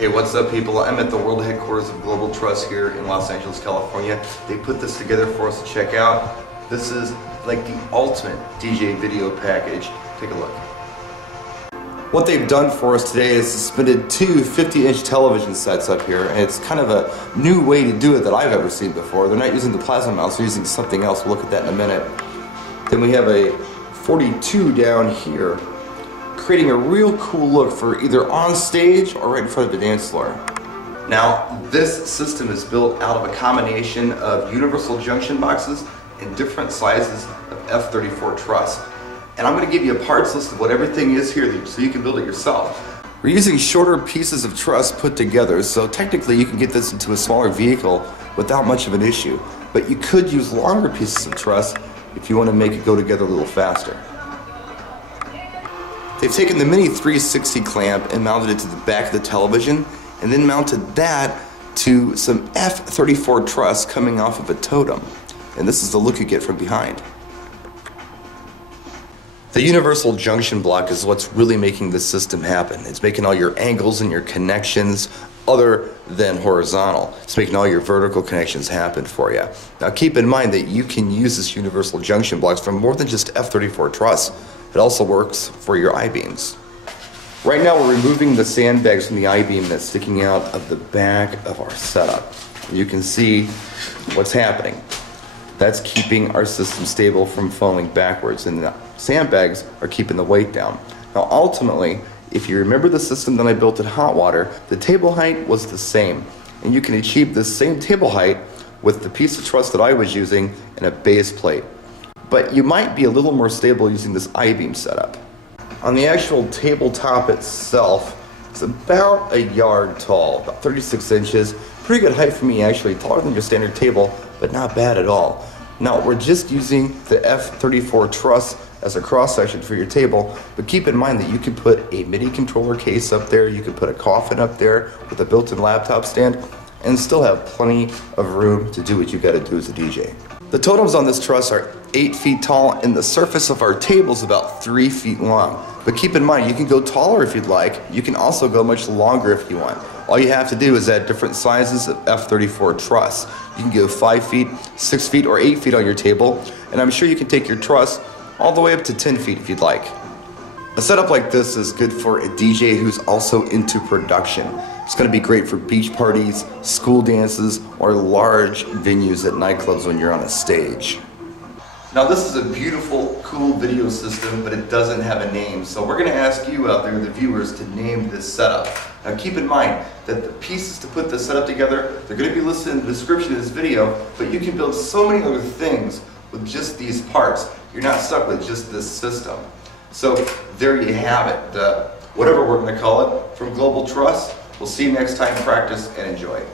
Hey, what's up people? I'm at the world headquarters of Global Truss here in Los Angeles, California. They put this together for us to check out. This is like the ultimate DJ video package. Take a look. What they've done for us today is suspended two 50-inch television sets up here, and it's kind of a new way to do it that I've ever seen before. They're not using the plasma mounts, they're using something else. We'll look at that in a minute. Then we have a 42 down here, creating a real cool look for either on stage or right in front of the dance floor. Now, this system is built out of a combination of universal junction boxes in different sizes of F34 truss. And I'm going to give you a parts list of what everything is here so you can build it yourself. We're using shorter pieces of truss put together, so technically you can get this into a smaller vehicle without much of an issue. But you could use longer pieces of truss if you want to make it go together a little faster. They've taken the mini 360 clamp and mounted it to the back of the television, and then mounted that to some F34 truss coming off of a totem. And this is the look you get from behind. The universal junction block is what's really making this system happen. It's making all your angles and your connections other than horizontal. It's making all your vertical connections happen for you. Now keep in mind that you can use this universal junction blocks for more than just F34 truss. It also works for your I-beams. Right now we're removing the sandbags from the I-beam that's sticking out of the back of our setup. You can see what's happening. That's keeping our system stable from falling backwards, and the sandbags are keeping the weight down. Now ultimately, if you remember the system that I built at Hot Water, the table height was the same. And you can achieve the same table height with the piece of truss that I was using and a base plate. But you might be a little more stable using this I-beam setup. On the actual tabletop itself, it's about a yard tall, about 36 inches. Pretty good height for me actually, taller than your standard table, but not bad at all. Now we're just using the F34 truss as a cross section for your table, but keep in mind that you can put a MIDI controller case up there, you can put a coffin up there with a built-in laptop stand, and still have plenty of room to do what you gotta do as a DJ. The totems on this truss are 8 feet tall, and the surface of our table is about 3 feet long. But keep in mind, you can go taller if you'd like. You can also go much longer if you want. All you have to do is add different sizes of F34 truss. You can go 5 feet, 6 feet, or 8 feet on your table, and I'm sure you can take your truss all the way up to 10 feet if you'd like. A setup like this is good for a DJ who's also into production. It's going to be great for beach parties, school dances, or large venues at nightclubs when you're on a stage. Now this is a beautiful, cool video system, but it doesn't have a name, so we're going to ask you out there, the viewers, to name this setup. Now keep in mind that the pieces to put this setup together, they're going to be listed in the description of this video, but you can build so many other things with just these parts. You're not stuck with just this system. So there you have it, whatever we're going to call it, from Global Truss. We'll see you next time. Practice and enjoy.